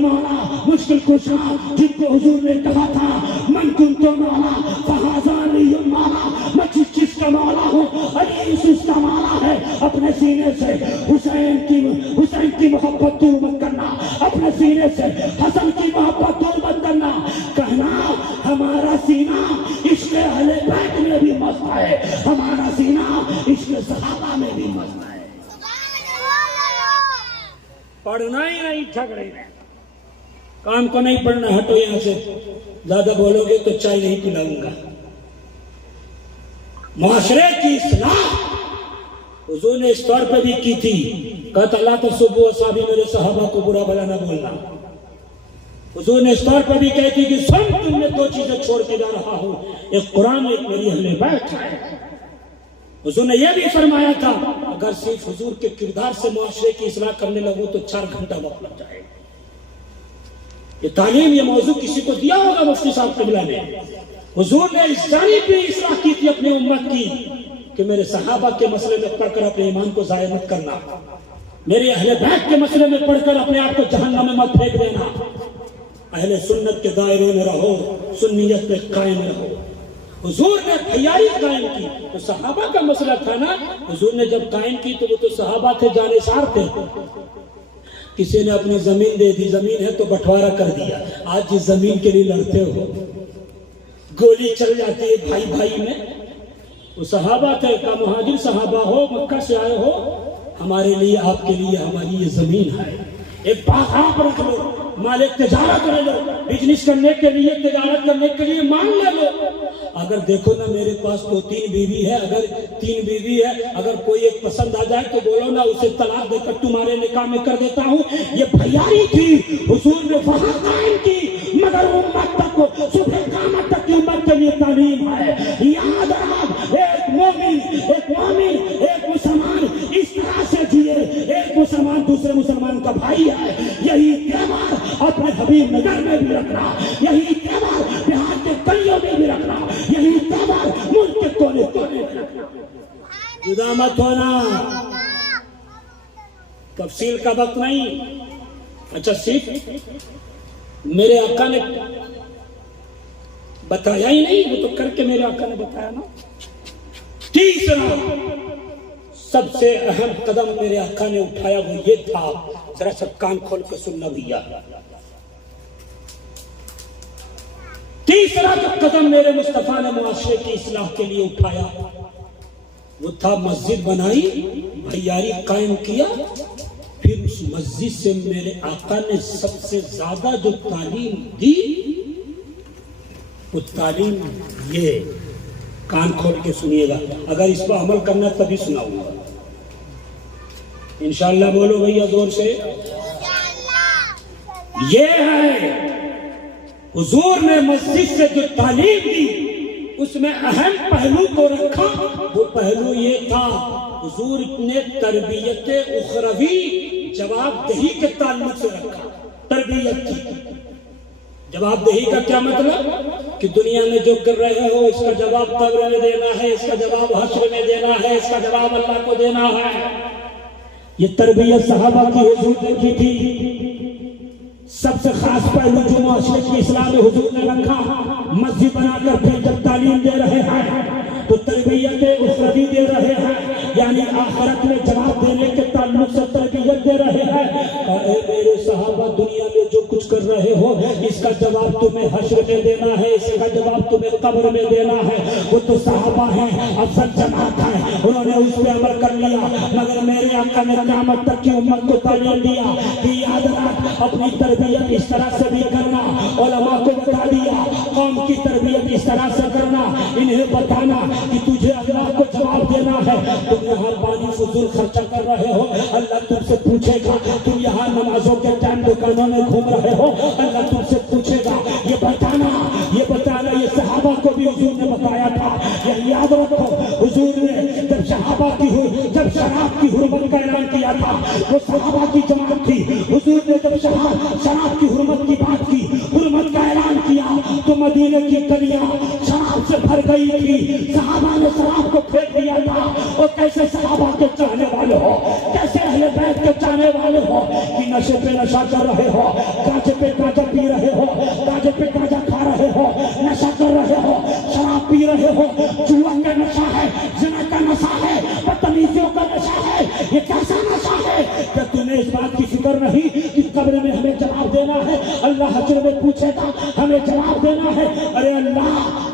مولا مشکل کشا، جن کو حضور نے کہا تھا من کنت مولا فہذا علی مولا، میں جس کا مولا ہوں علی اس کا مولا ہے۔ اپنے سینے سے حسین کی محبت دور مت کرنا، اپنے سینے سے حسن کی محبت دور مت کرنا، کہنا ہمارا سینہ عشق اہل بیت میں بھی مست ہے، ہمارا سینہ عشق صحابہ میں بھی مست ہے۔ پڑھنا ہی نہیں، جھگڑے نہیں، کام کو نہیں پڑھنا، ہٹو یہاں سے، زیادہ بولو گے تو چائے نہیں پلاؤں گا۔ معاشرے کی اصلاح حضور نے اس طور پہ بھی کی تھی، کہا اللہ تصبوا اصحابی، میرے صحابہ کو برا بھلا نہ بولنا۔ حضور نے اس طور پر بھی کہتی کہ سن تم نے دو چیزیں چھوڑ کے جا رہا ہوں، ایک قرآن، ایک میری اہل بیت ہے۔ حضور نے یہ بھی فرمایا تھا اگر صرف حضور کے کردار سے معاشرے کی اصلاح کرنے لگو تو 4 گھنٹہ وقت لگ جائے گا۔ یہ تعلیم، یہ موضوع کسی کو دیا ہوگا مفتی صاحب قبلہ نے۔ حضور نے اس جانب بھی اصلاح کی تھی اپنی امت کی کہ میرے صحابہ کے مسئلے میں پڑھ کر اپنے ایمان کو ضائع مت کرنا، میرے اہل بیت کے مسئلے میں پڑھ کر اپنے آپ کو جہنم میں مت پھینک دینا۔ اہل سنت کے دائرے میں رہو، سنیت پہ قائم رہو۔ حضور نے بھیاری قائم کی تو صحابہ کا مسئلہ تھا نا، حضور نے جب قائم کی تو وہ تو صحابہ تھے، جانثار تھے۔ کسی نے اپنی زمین دے دی، زمین ہے تو بٹوارا کر دیا، آج جس زمین کے لیے لڑتے ہو، گولی چل جاتی ہے بھائی بھائی میں، وہ صحابہ تھے، کا مہاجر صحابہ ہو، مکہ سے آئے ہو، ہمارے لیے آپ کے لیے ہماری یہ زمین ہے، ایک باغ آپ رکھ لو، مال تجارت لے لو، بزنس کرنے کے لیے، تجارت کرنے کے لیے مان لے لو۔ اگر دیکھو نا میرے پاس تو 3 بیوی ہے، اگر 3 بیوی ہے، اگر کوئی ایک پسند آ جائے تو بولو نا اسے طلاق دے کر تمہارے نکاح میں کر دیتا ہوں۔ یہ بھیاری تھی، حضور نے وہاں قائم کی، مگر امت تک صبح قیامت تک کی امت کے لیے تعلیم ہے۔ یاد رکھ، ایک مومن، ایک مسلمان اس طرح سے جیے، ایک مسلمان دوسرے مسلمان کا بھائی ہے۔ یہی تہوار اپنے حبیب نگر میں بھی رکھنا، یہی تہوار بہار کے گلیوں میں بھی رکھنا، یہی تہوار ملک کے کونے کونے میں رکھنا۔ جدا مت ہونا، تفصیل کا وقت نہیں۔ اچھا صرف میرے آقا نے بتایا ہی نہیں، وہ تو کر کے میرے آقا نے بتایا نا۔ تیسرا سب سے اہم قدم میرے آقا نے اٹھایا وہ یہ تھا، ذرا سب کان کھول کے سننا بھیا۔ تیسرا جو قدم میرے مصطفیٰ نے معاشرے کی اصلاح کے لیے اٹھایا وہ تھا مسجد بنائی، بھیاری قائم کیا، پھر اس مسجد سے میرے آقا نے سب سے زیادہ جو تعلیم دی وہ تعلیم یہ، کان کھول کے سنیے گا، اگر اس پر عمل کرنا تبھی سناؤں گا انشاءاللہ۔ بولو بھیا زور سے، یہ ہے حضور نے مسجد سے جو تعلیم دی اس میں اہم پہلو کو رکھا۔ وہ پہلو یہ تھا، حضور نے تربیت اخروی جواب دہی کے تعلق سے رکھا۔ تربیت کی جواب دہی کا کیا مطلب؟ کہ دنیا میں جو کر رہے ہو اس کا جواب قبر میں دینا ہے، اس کا جواب حشر میں دینا ہے، اس کا جواب اللہ کو دینا ہے۔ یہ تربیت صحابہ کی حضور نے کی تھی۔ سب سے خاص پہلو جو معاشرے کی اصلاح میں حضور نے رکھا، مسجد بنا کر پھر جب تعلیم دے رہے ہیں تو تربیت اخروی دے رہے ہیں، یعنی آخرت میں جواب دینے کے تعلق سے تربیت دے رہے ہیں۔ اور اے میرے صحابہ، دنیا میں جو کچھ کر رہے ہو اس کا جواب تمہیں حشر میں دینا ہے، اس کا جواب تمہیں قبر میں دینا ہے۔ وہ تو صحابہ ہیں، افضل جماعت ہے، انہوں نے اس پہ عمل کر لیا، مگر میرے آقا نے قیامت تک کی امت کو تعلیم دیا کہ یاد رکھ، اپنی تربیت اس طرح سے بھی کرنا۔ علماء کو بتا دیا، قوم کی تربیت اس طرح سے کرنا، انہیں بتانا کہ تجھے اللہ کو جواب دینا ہے۔ تم یہاں پانی فضول خرچہ کر رہے ہو، اللہ تم سے پوچھے گا۔ تم یہاں نمازوں کے ٹائم دکانوں میں گھوم رہے ہو، اللہ تم سے پوچھے گا۔ یہ بتانا یہ صحابہ کو بھی حضور نے بتایا تھا۔ یہ یاد رکھو، حضور نے جب شراب کی حرمت کا اعلان کیا تھا، وہ صحابہ کی جماعت تھی۔ حضور نے جب شراب کی حرمت کی بات کی، حرمت کا اعلان کیا، تو مدینے کی گلیاں شراب سے بھر گئی تھی۔ صحابہ نے شراب کو پھینک دیا تھا۔ اور کیسے صحابہ کے چاہنے والے ہو، کیسے اہل بیت کے چاہنے والے ہو کہ نشے پہ نشہ کر رہے ہو، گاجے پہ گاجا پی رہے ہو، گاجے پہ گاجا کھا رہے ہو، نشہ کر رہے ہو، شراب پی رہے ہو، جوا کا نشہ ہے، زنا کا نشہ ہے، بدتمیزیوں کا نشہ ہے۔ یہ کیسا نشہ ہے کہ تمہیں اس بات کی فکر نہیں کہ قبر میں ہمیں جواب دینا ہے، اللہ حشر میں پوچھے گا، ہمیں جواب دینا ہے۔ ارے اللہ،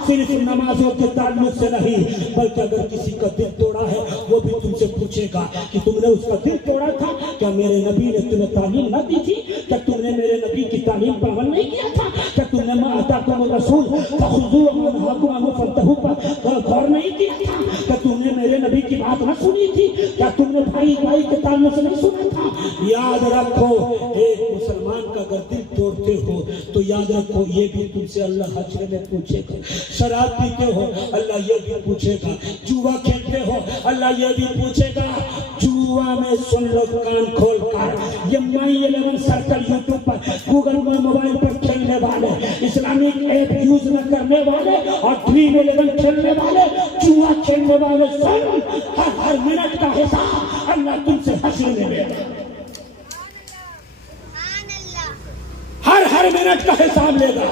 صرف نمازوں کے تعلق سے نہیں بلکہ اگر کسی کا دل توڑا ہے وہ بھی تم سے پوچھے گا کہ تم نے اس کا دل توڑا تھا، کیا میرے نبی نے تمہیں تعلیم نہ دی تھی؟ کیا تم نے میرے نبی کی تعلیم پر عمل نہیں کیا تھا؟ کیا تم نے ما آتاکم الرسول فخذوہ وما نہاکم عنہ فانتہوا پر غور نہیں کیا تھا؟ کیا تم نے میرے نبی کی بات نہ سنی تھی؟ کیا تم نے بھائی کے تعلق سے نہیں سنا تھا؟ یاد رکھو، ایک مسلمان کا اگر دل توڑتے ہو تو یاد رکھو یہ بھی تم سے اللہ حشر میں پوچھے گا۔ شراب پیتے ہو، اللہ یہ بھی پوچھے گا۔ جوا کھیلتے ہو، اللہ یہ بھی پوچھے گا۔ جوا میں سن لو کان کھول کر، یہ مائی 11 سرکل یوٹیوب پر، گوگل پر، موبائل پر کھیلنے والے، اسلامک ایپ یوز نہ کرنے والے اور ڈریم 11 کھیلنے والے، جوا کھیلنے والے، سن، ہر منٹ کا حساب اللہ تم سے حشر میں دے گا۔ ہر ہر منٹ کا حساب لے گا.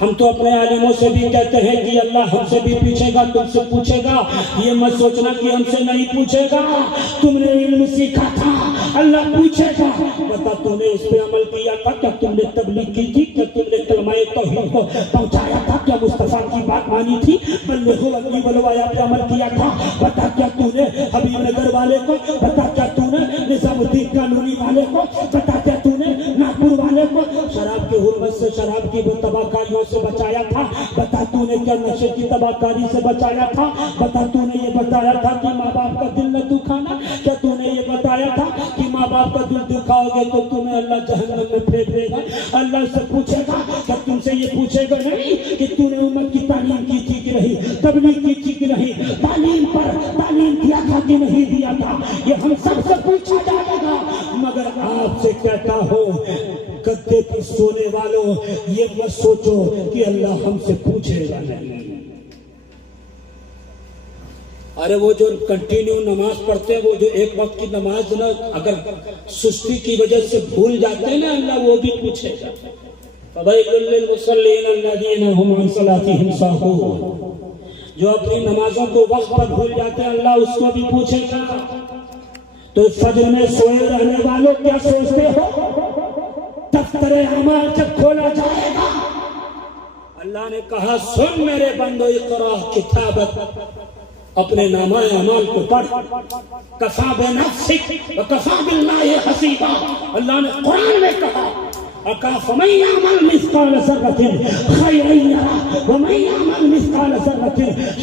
ہم تو اپنے عالموں سے بھی کہتے ہیں کہ اللہ ہم سے بھی پوچھے گا, تم سے پوچھے گا. یہ مت سوچنا کہ ہم سے نہیں پوچھے گا. تم نے علم سیکھا تھا, اللہ پوچھے گا. بتا تم نے اس پہ عمل کیا تھا کیا؟ تم نے تبلیغ کی تھی کیا؟ تم نے کلمہ توحید کو پہنچایا تھا کیا؟ مصطفیٰ کی بات مانی تھی؟ بلغوا عنی ولو آیا پہ عمل کیا تھا؟ بتا کیا تو نے حبیب نگر والے کو, بتا کیا تو نے نظام الدین قانونی والے کو, بتا کیا تو نے ناگپور والے کو شراب کی حرمت سے, شراب کی تباہ کاریوں سے بچایا تھا؟ بتا تو نے کیا نشے کی تباہ کاری سے بچایا تھا؟ بتا تو نے یہ بتایا تھا کہ ماں باپ کا دل نہ دکھانا؟ کیا تو نے یہ بتایا تھا کہ ماں باپ کا دل دکھاؤ گے تو تمہیں اللہ جہنم میں پھینک دے گا؟ اللہ سے پوچھے گا. کیا تم سے یہ پوچھے گا نہیں کہ تو نے امت کی تعلیم کی تھی کہ نہیں, تبلیغ کی تھی کہ نہیں, تعلیم پر تعلیم دیا تھا کہ نہیں دیا تھا؟ یہ ہم سب سے پوچھا جائے گا. مگر آپ سے کہتا ہوں گدے پر سونے والوں, یہ مت سوچو کہ اللہ ہم سے پوچھے گا نہیں. ارے وہ جو کنٹینیو نماز پڑھتے ہیں, وہ جو ایک وقت کی نماز نا اگر سستی کی وجہ سے بھول جاتے ہیں نا, اللہ وہ بھی پوچھے گا. فَوَيْلٌ لِّلْمُصَلِّينَ الَّذِينَ هُمْ عَنْ صَلَاتِهِمْ سَاهُونَ. جو اپنی نمازوں کو وقت پر بھول جاتے ہیں, اللہ اس کو بھی پوچھے گا. تو فجر میں سوئے رہنے والوں کیا سوچتے ہو؟ دفتر اعمال جب کھولا جائے گا, اللہ نے کہا سن میرے بندو اقرا کتابت, اپنے نامہ اعمال کو پڑھ. کفا بنفسک وکفا باللہ حسیبا. اللہ نے قرآن میں کہا فَمَن يَعْمَلْ مِثْقَالَ ذَرَّةٍ خَيْرًا يَرَهُ وَمَن يَعْمَلْ مِثْقَالَ ذَرَّةٍ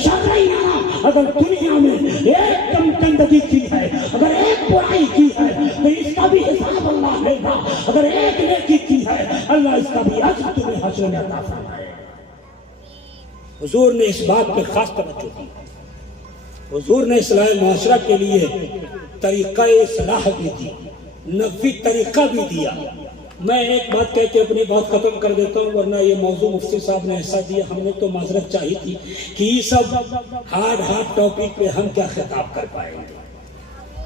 شَرًّا يَرَهُ. اگر دنیا میں ایک کم گندگی کی ہے, اگر ایک برائی کی ہے تو اس کا بھی حساب اللہ لے گا. اگر ایک نیکی کی ہے, اللہ اس کا بھی اجر تمہیں حشر میں عطا فرمائے. حضور نے اس بات پہ خاص توجہ دی. حضور نے اصلاح معاشرہ کے لیے طریقہ اصلاح بھی دی, نبوی طریقہ بھی دیا. میں ایک بات کہہ کے اپنی بات ختم کر دیتا ہوں, ورنہ یہ موضوع مفتی صاحب نے ایسا دیا, ہم نے تو معذرت چاہی تھی کہ یہ سب ہارڈ ٹاپک پہ ہم کیا خطاب کر پائیں گے.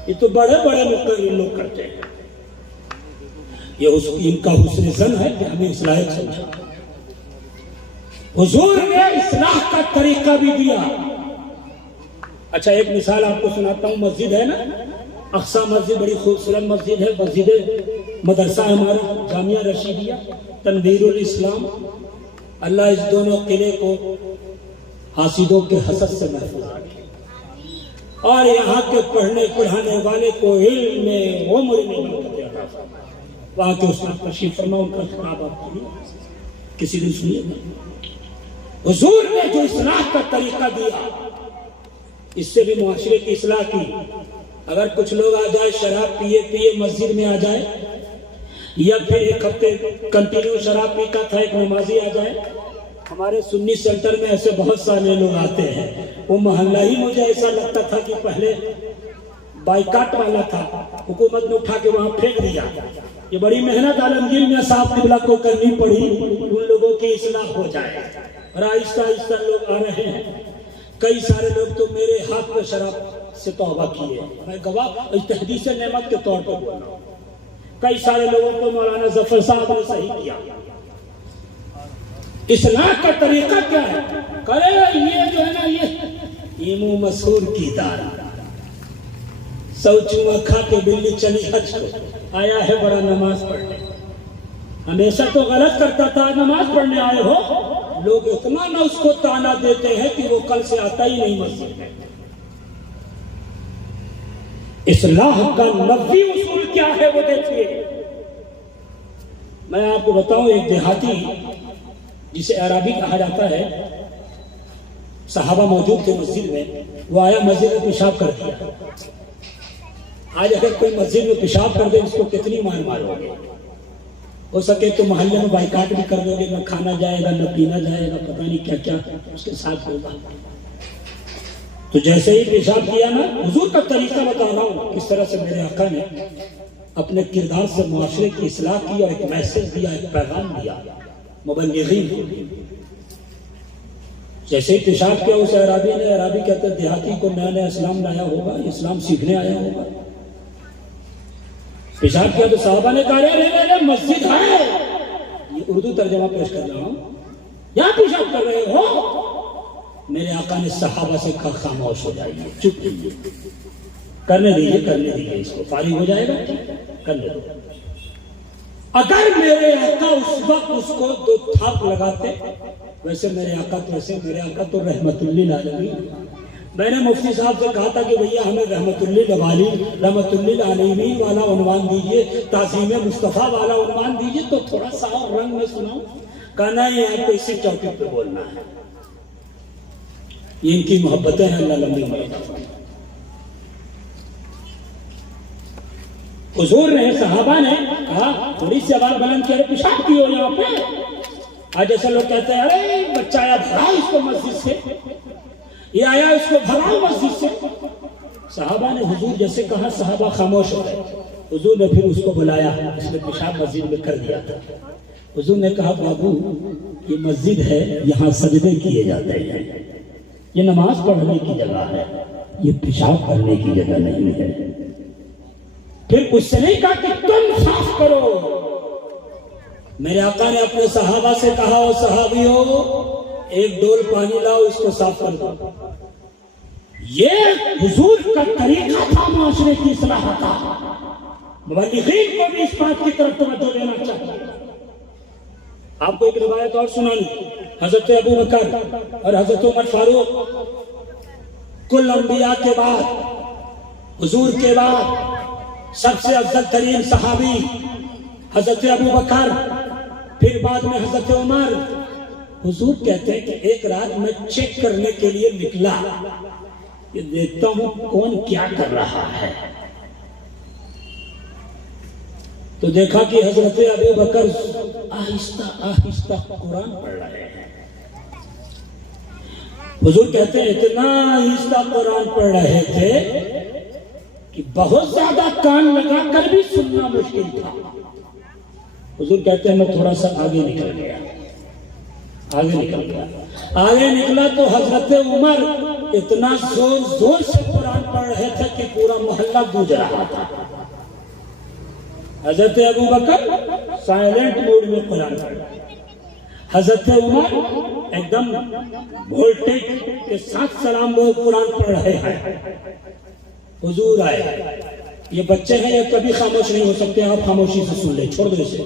یہ تو بڑے بڑے مقرر لوگ کرتے ہیں. یہ ان کا حسن زن ہے کہ ہمیں اصلاح سمجھا. حضور نے اصلاح کا طریقہ بھی دیا. اچھا ایک مثال آپ کو سناتا ہوں. مسجد ہے نا اقصی مسجد, بڑی خوبصورت مسجد ہے. مسجد مدرسہ ہمارا جامعہ رشیدیہ, تنویر الاسلام. اللہ اس دونوں قلعے کو حاسدوں کے حسد سے محفوظ رکھے, اور یہاں کے پڑھنے پڑھانے والے کو علم میں عمر میں برکت عطا فرمائے. وہاں کے استاد تشریف فرما, ان کا خطاب آپ کو کسی دن سنیے گا. حضور نے جو اصلاح کا طریقہ دیا, اس سے بھی معاشرے کی اصلاح کی. اگر کچھ لوگ آ جائے شراب پیے مسجد میں آ جائے, یا پھر ایک ہفتے کنٹینیو شراب پیتا تھا ایک نمازی آ جائے. ہمارے سنی سینٹر میں ایسے بہت سارے لوگ آتے ہیں. وہ محلہ ہی مجھے ایسا لگتا تھا کہ پہلے بائیکاٹ والا تھا, حکومت نے اٹھا کے وہاں پھینک دیا. یہ بڑی محنت عالمگیر میں صاحب قبلہ کو کرنی پڑی, ان لوگوں کی اصلاح ہو جائے. اور آہستہ آہستہ لوگ آ رہے ہیں. کئی سارے لوگ تو میرے ہاتھ میں شراب سے توبہ کیے, میں گواہ تحدیث نعمت کے طور پر بول رہا ہوں. کئی سارے لوگوں کو مولانا ظفر صاحب نے صحیح کیا. اصلاح کا طریقہ کیا ہے؟ کرے یہ جو ہے نا, یہ منہ مسحور کی دار, سو چوما کھا کے بلی چلی حج کو, آیا ہے بڑا نماز پڑھنے. ہمیشہ تو غلط کرتا تھا, نماز پڑھنے آئے ہو. لوگ اتنا نہ اس کو تانا دیتے ہیں کہ وہ کل سے آتا ہی نہیں مسجد میں. اصلاح کا نبوی اصول کیا ہے وہ دیکھیے. میں آپ کو بتاؤں, ایک دیہاتی جسے عربی کہا جاتا ہے, صحابہ موجود تھے مسجد میں, وہ آیا مسجد میں پیشاب کر دیا. آج اگر کوئی مسجد میں پیشاب کر دے اس کو کتنی مار مارو گے. ہو سکے تو محلے میں بائیکاٹ بھی کر دو گے, نہ کھانا جائے گا نہ پینا جائے گا, پتہ نہیں کیا کیا اس کے ساتھ ہوگا. تو جیسے ہی پیشاب کیا نا, حضور کا طریقہ بتا رہا ہوں کس طرح سے میرے آقا نے اپنے کردار سے معاشرے کی اصلاح کی اور ایک میسج دیا, ایک پیغام دیا مبلغین کو. جیسے ہی پیشاب کیا اس عربی نے, عربی کہتے دیہاتی کو نیا نیا اسلام لایا ہوگا, اسلام سیکھنے آیا ہوگا. پیشاب کیا تو صحابہ نے کہا رے مسجد ہے, اردو ترجمہ پیش کر رہا ہوں. یہاں پیشاب کر رہے ہو؟ میرے آقا نے صحابہ سے کہا خاموش ہو جائیے، چپ کیجیے، کرنے دیجیے اس کو، فارغ ہو جائے گا، کرنے دو. اگر میرے آقا اس وقت اس کو دو تھاپ لگاتے، ویسے میرے آقا تو رحمت للعالمین. میں نے مفتی صاحب سے کہا تھا کہ بھیا ہمیں رحمت للعالمین والا عنوان دیجیے، تعظیم مصطفیٰ والا عنوان دیجیے تو تھوڑا سا اور رنگ میں سناؤں. کہنا ہے آپ کو اسی ٹاپک پہ بولنا ہے. یہ ان کی محبتیں ہیں، اللہ لمبی عمر. حضور نے، صحابہ نے کہا تھوڑی سی آواز بلند کر پیشاب کی ہو یہاں پہ. آج ایسے لوگ کہتے ہیں ارے بچہ آیا بھگاؤ اس کو مسجد سے، یہ آیا اس کو بھگاؤ مسجد سے. صحابہ نے حضور جیسے کہا صحابہ خاموش ہو گئے. حضور نے پھر اس کو بلایا، اس نے پیشاب مسجد میں کر دیا تھا. حضور نے کہا بابو یہ مسجد ہے، یہاں سجدے کیے جاتے ہیں، یہ نماز پڑھنے کی جگہ ہے، یہ پیشاب کرنے کی جگہ نہیں ہے. پھر اس سے نہیں کہا کہ تم صاف کرو. میرے آقا نے اپنے صحابہ سے کہا او صحابیوں ایک ڈول پانی لاؤ، اس کو صاف کر دو. یہ حضور کا طریقہ تھا معاشرے کی اصلاح کا. مبلغین کو بھی اس بات کی طرف توجہ دینا چاہیے. آپ کو ایک روایت اور سنانی. حضرت ابو بکر اور حضرت عمر فاروق کل انبیاء کے بعد، حضور کے بعد سب سے افضل ترین صحابی حضرت ابو بکر، پھر بعد میں حضرت عمر. حضور کہتے ہیں کہ ایک رات میں چیک کرنے کے لیے نکلا کہ دیکھتا ہوں کون کیا کر رہا ہے. تو دیکھا کہ حضرت ابو بکر آہستہ آہستہ قرآن پڑھ رہے ہیں. حضور کہتے ہیں اتنا آہستہ قرآن پڑھ رہے تھے کہ بہت زیادہ کان لگا کر بھی سننا مشکل تھا. حضور کہتے ہیں میں تھوڑا سا آگے نکل گیا. آگے نکلا تو حضرت عمر اتنا زور سے قرآن پڑھ رہے تھے کہ پورا محلہ گونج رہا تھا. حضرت ابو بکر سائلنٹ موڈ میں قرآن پڑھ رہے ہیں. حضرت عمر ایک دم وولٹیج کے ساتھ سلام وہ قرآن پڑھ رہے ہیں. حضور آئے. یہ بچے ہیں، یہ کبھی خاموش نہیں ہو سکتے، آپ خاموشی سے سن لیں، چھوڑ دو اسے.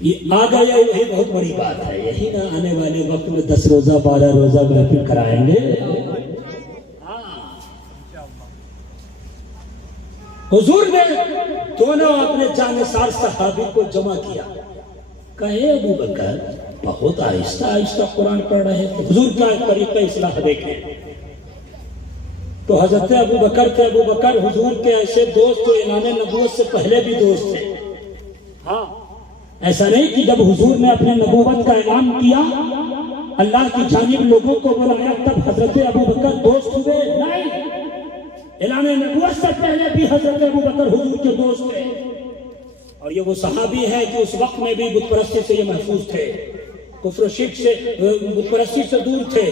یہ آ گیا، یہی بہت بڑی بات ہے. یہی نہ آنے والے وقت میں 10 روزہ 12 روزہ محفل کرائیں گے. حضور نے دونوں اپنے جانثار صحابی کو جمع کیا. کہے ابو بکر بہت آہستہ آہستہ قرآن پڑھ رہے تھے. حضور کا ایک طریقہ اصلاح دیکھیں. تو حضرت ابو بکر تھے. ابو بکر حضور کے ایسے دوست جو اعلان نبوت سے پہلے بھی دوست تھے. ہاں، ایسا نہیں کہ جب حضور نے اپنے نبوت کا اعلان کیا، اللہ کی جانب لوگوں کو بلایا، تب حضرت ابو بکر دوست ہوئے. نہیں، اعلان نبوت سے پہلے بھی حضرت ابو بکر حضور کے دوست تھے. اور یہ وہ صحابی ہے کہ اس وقت میں بھی بت پرستی سے یہ محفوظ تھے، کفر و شرک سے، بت پرستی سے دور تھے،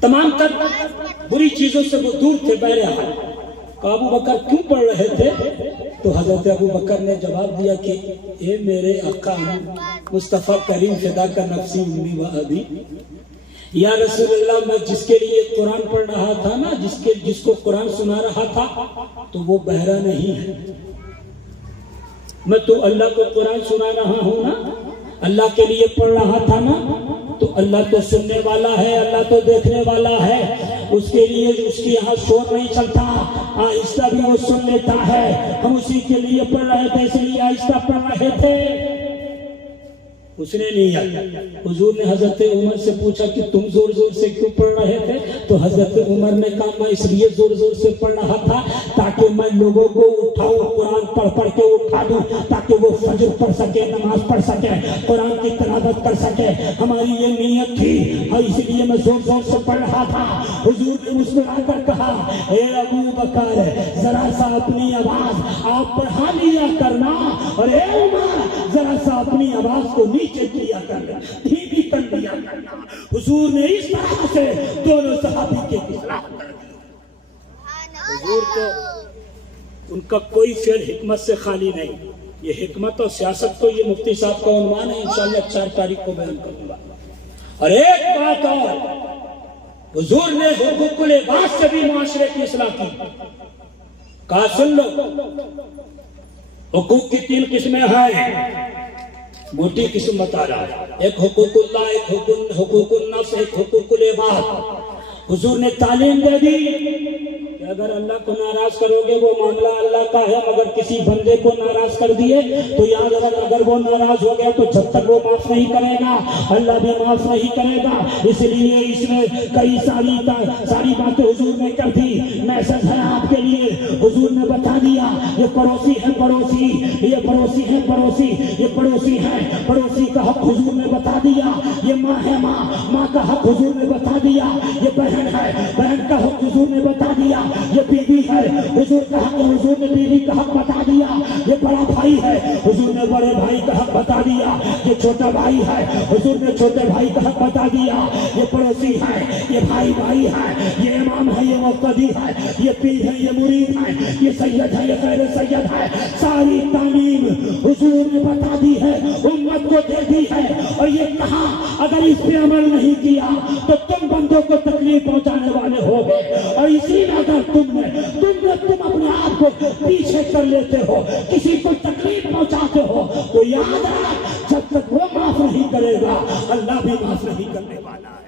تمام تر بری چیزوں سے وہ دور تھے. بہرحال ابو بکر کیوں پڑھ رہے تھے؟ تو حضرت ابو بکر نے جواب دیا کہ اے میرے آقا مصطفیٰ کریم فدا کا نفسی امی و ابی، یا رسول اللہ میں جس کے لیے قرآن پڑھ رہا تھا نا، جس کو قرآن سنا رہا تھا، تو وہ بہرا نہیں ہے. میں تو اللہ کو قرآن سنا رہا ہوں نا، اللہ کے لیے پڑھ رہا تھا نا، تو اللہ تو سننے والا ہے، اللہ تو دیکھنے والا ہے. اس کے لیے اس کی یہاں شور نہیں چلتا، آہستہ بھی وہ سن لیتا ہے. ہم اسی کے لیے پڑھ رہے تھے، اس لیے آہستہ پڑھ رہے تھے. اس نے نہیں آیا. حضور نے حضرت عمر سے پوچھا کہ تم زور زور سے کیوں پڑھ رہے تھے؟ تو حضرت عمر نے کہا میں اس لیے زور زور سے پڑھ رہا تھا تاکہ میں لوگوں کو اٹھاؤں، قرآن پڑھ کے اٹھا دوں، تاکہ وہ فجر پڑھ سکے، نماز پڑھ سکے، قرآن کی تلاوت کر سکے. ہماری یہ نیت تھی اور اس لیے میں زور زور سے پڑھ رہا تھا. حضور نے مسکرا کر کہا اے ابو بکر ذرا سا اپنی آواز آپ بڑھا لیا کرنا، اور اے عمر ذرا سا اپنی آواز کو نیچے کیا کرنا، دھیمی کر لیا کرنا. حضور نے اس طرح سے دونوں صحابی کے اصلاح کر دی. حضور کو ان کا کوئی فعل حکمت سے خالی نہیں. یہ حکمت اور سیاست تو یہ مفتی صاحب کا عنوان ہے، انشاءاللہ 4 تاریخ کو بیان کروں گا۔ اور ایک بات اور، حضور نے حقوق العباد سے بھی معاشرے کی اصلاح کی۔ کہا سن لو، حقوق کی 3 قسمیں ہیں، موٹی قسم بتا رہا ہے، ایک حقوق اللہ، ایک حقوق النفس، ایک حقوق العباد۔ حضور نے تعلیم دے دی کہ اگر اللہ کو ناراض کرو گے وہ معاملہ اللہ کا ہے، مگر کسی بندے کو ناراض کر دیے تو یاد رکھ، اگر وہ ناراض ہو گیا تو جب تک وہ معاف نہیں کرے گا اللہ بھی معاف نہیں کرے گا۔ اس لیے اس میں کئی ساری باتیں حضور نے کر دی۔ میسج ہے آپ کے لیے، حضور نے بتا دیا یہ پڑوسی ہے پڑوسی، یہ پڑوسی ہے پڑوسی، یہ پڑوسی ہے پڑوسی کا حق حضور نے بتا دیا، یہ ماں ہے ماں کا حق حضور نے بتا دیا، یہ بہن ہے بہن کا حق حضور نے بتا دیا، یہ بیوی ہے حضور کا حق حضور نے بیوی کا حق بتا دیا، یہ بڑا بھائی ہے حضور نے بڑے بھائی کا حق بتا دیا، یہ چھوٹا بھائی ہے حضور نے چھوٹے بھائی کا حق بتا دیا، یہ پڑوسی ہے، یہ بھائی ہے، یہ امام ہے، یہ مقتدی ہے، یہ پیر ہے، یہ مرید ہے، یہ سید ہے، یہ غیر سید ہے۔ ساری تعلیم حضور نے بتا دی ہے، امت کو دے دی ہے، اور یہ کہا اگر اس پہ عمل نہیں کیا تو تم بندوں کو تکلیف پہنچانے والے ہو گے، اور اسی لیے اگر تم اپنے آپ کو پیچھے کر لیتے ہو، کسی کو تکلیف پہنچاتے ہو تو یاد رکھ جب تک وہ معاف نہیں کرے گا اللہ بھی معاف نہیں کرنے والا ہے۔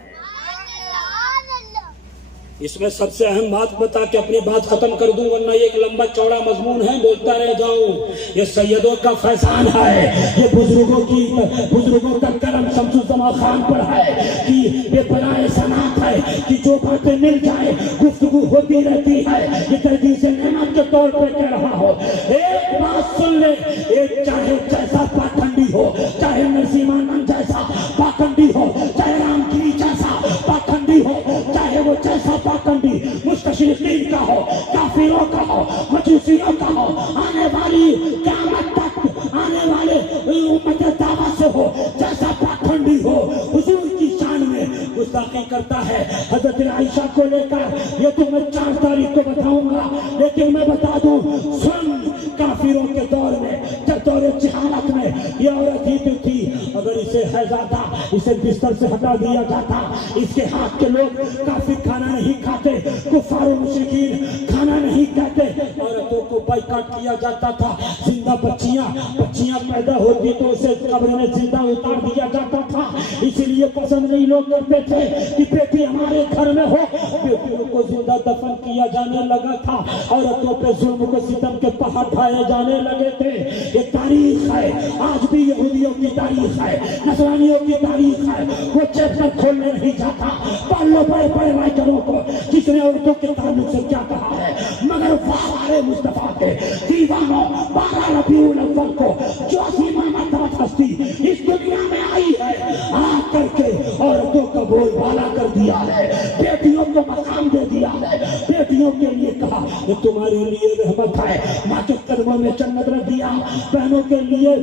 اس میں سب سے اہم بات بتا کے اپنی بات ختم کر دوں، ورنہ یہ ایک لمبا چوڑا مضمون ہے، بولتا رہ جاؤں۔ یہ سیدوں کا فیضان ہے، یہ بزرگوں کا کرم شمس الزمان خان پر ہے کہ یہ بنائے صنعت ہے کہ جو باتیں مل جائے گفتگو ہوتی رہتی ہے۔ یہ تحدیث نعمت کے طور پر کہہ رہا ہو، ایک بات سن لے، ایک چاہے جیسا پاکھنڈی ہو، چاہے نرسیمانند جیسا پاکھنڈی ہو، چاہے رام گیری جیسا پاکھنڈی ہو، چاہے وہ جیسا پاکھنڈی مستشرقین کا ہو، کافروں کا ہو، مجوسیوں کا ہو، آنے والی قیامت تک آنے والے امت دعویٰ سے ہو، جیسا پاکھنڈی ہو، حضور کی شان میں گستاخی کرتا ہے۔ حضرت عائشہ کو لے کر یہ تو میں 4 تاریخ کو بتاؤں گا، لیکن میں بتا دوں، سن، کافروں کے دور میں جب دور جہالت میں یہ عورت ہی تو تھی، اگر اسے حیض آتا اسے بستر سے ہٹا دیا جاتا۔ اس کے ہاتھ کے لوگ کافر کھانا نہیں کھاتے، کفار و مشرکین کھانا نہیں کھاتے، عورتوں کو بائیکاٹ کیا جاتا تھا۔ زندہ بچیاں پیدا ہوتی تو اسے قبر میں زندہ اتار دیا جاتا تھا، اسی لیے پسند نہیں لوگ کرتے تھے کہ بیٹی ہمارے گھر میں ہو۔ بیٹیوں کو زندہ دفن کیا جانے لگا تھا، عورتوں پہ ظلم کو ستم کے پہاڑ ڈھائے جانے لگے تھے۔ یہ تاریخ ہے، آج بھی یہودیوں کی تاریخ ہے، نصرانیوں کی تاریخ ہے۔ وہ چیپٹر کھولنے نہیں جاتا، پڑھ لو بڑے رائٹروں کو جس نے عورتوں کے تعلق سے کیا کہا ہے، مگر وفادار مصطفیٰ کے دیوانوں 12 ربیع الاول کو جو عظیم مرتبہ ہستی اس دنیا میں آئی ہے، آ کر کے عورتوں کا بول بالا کر دیا ہے، بیٹیوں کو مقام دے دیا ہے، بیٹیوں کے لیے کہا کہ تمہارے لیے رحمت ہے، ماں کے قدموں میں جنت رکھ دیا، بہنوں کے لیے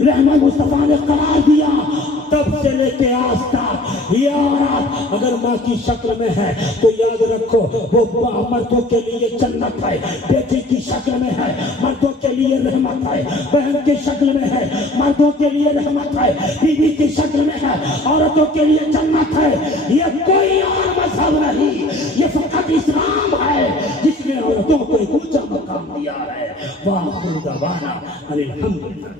رحمت مصطفیٰ نے قرار دیا۔ تب سے لے کے آج تک یہ عورت اگر ماں کی شکل میں ہے تو یاد رکھو وہ مردوں کے لیے جنت ہے، بیٹی کی شکل میں ہے مردوں کے لیے رحمت ہے، بہن کی شکل میں ہے مردوں کے لیے رحمت ہے، بیوی کی شکل میں ہے عورتوں کے لیے جنت ہے۔ یہ کوئی اور مذہب نہیں، یہ فقط اسلام ہے جس نے عورتوں کو ایک اونچا مقام دیا ہے۔ وآخر دعوانا ان الحمدللہ۔